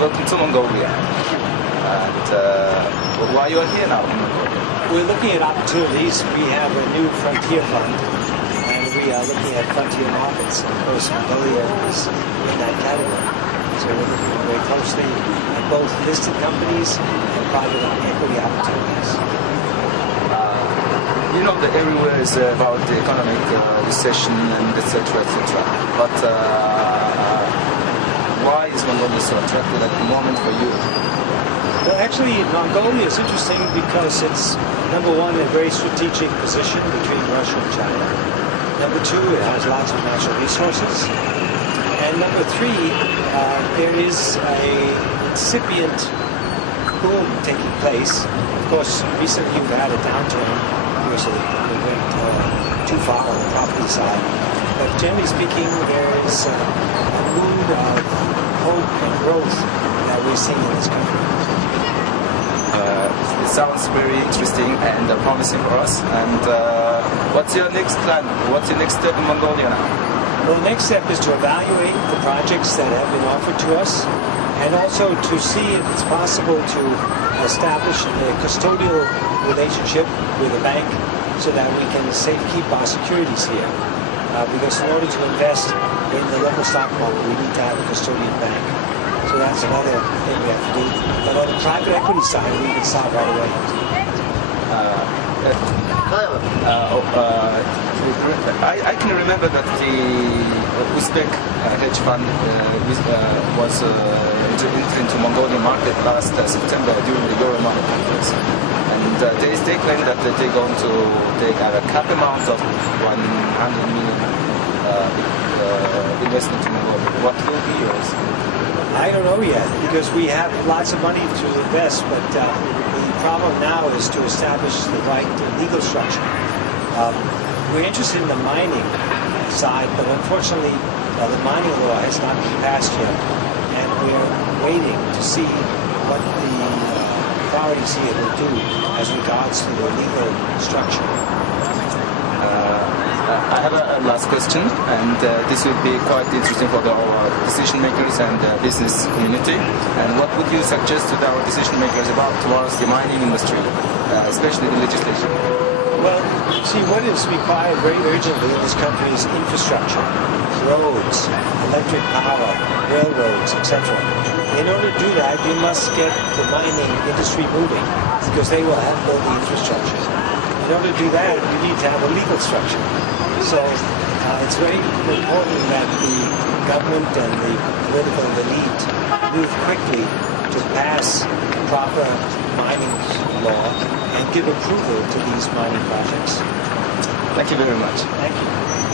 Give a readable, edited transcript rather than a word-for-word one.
welcome to Mongolia. And why you are here now in Mongolia? We're looking at opportunities. We have a new frontier fund, and we are looking at frontier markets. Of course, Mongolia is in that category. So we're looking very closely at both listed companies and private equity opportunities. You know that everywhere is about the economic recession and etc. etc. But why is Mongolia so attractive at the moment for you? Well, actually, Mongolia is interesting because it's, number one, a very strategic position between Russia and China. Number two, it has lots of natural resources. And number three, there is a incipient boom taking place. Of course, recently you've had a downturn because we went too far on the property side. But generally speaking, there is a mood of hope and growth that we're seeing in this country. It sounds very interesting and promising for us. And what's your next plan? What's your next step in Mongolia now? Well, the next step is to evaluate the projects that have been offered to us, and also to see if it's possible to establish a custodial relationship with a bank so that we can keep our securities here. Because in order to invest in the local stock market, we need to have a custodian bank. So that's another thing we have to do. But on the private equity side, we can start right away. I can remember that the Uzbek hedge fund was entered into Mongolian market last September during the Euro market conference. And they claim that they're going to take a cap amount of 100 million investment to Mongolia. What will be yours? I don't know yet, because we have lots of money to invest, but the problem now is to establish the right legal structure. We're interested in the mining side, but unfortunately the mining law has not been passed yet, and we're waiting to see what the authorities here will do as regards to the legal structure. I have a last question, and this will be quite interesting for our decision makers and business community. And what would you suggest to our decision makers about towards the mining industry, especially the legislation? Well, see, what is required very urgently in this country is infrastructure, roads, electric power, railroads, etc. In order to do that, you must get the mining industry moving, because they will have to build the infrastructure. In order to do that, you need to have a legal structure. So it's very important that the government and the political elite move quickly to pass proper mining law and give approval to these mining projects. Thank you very much. Thank you.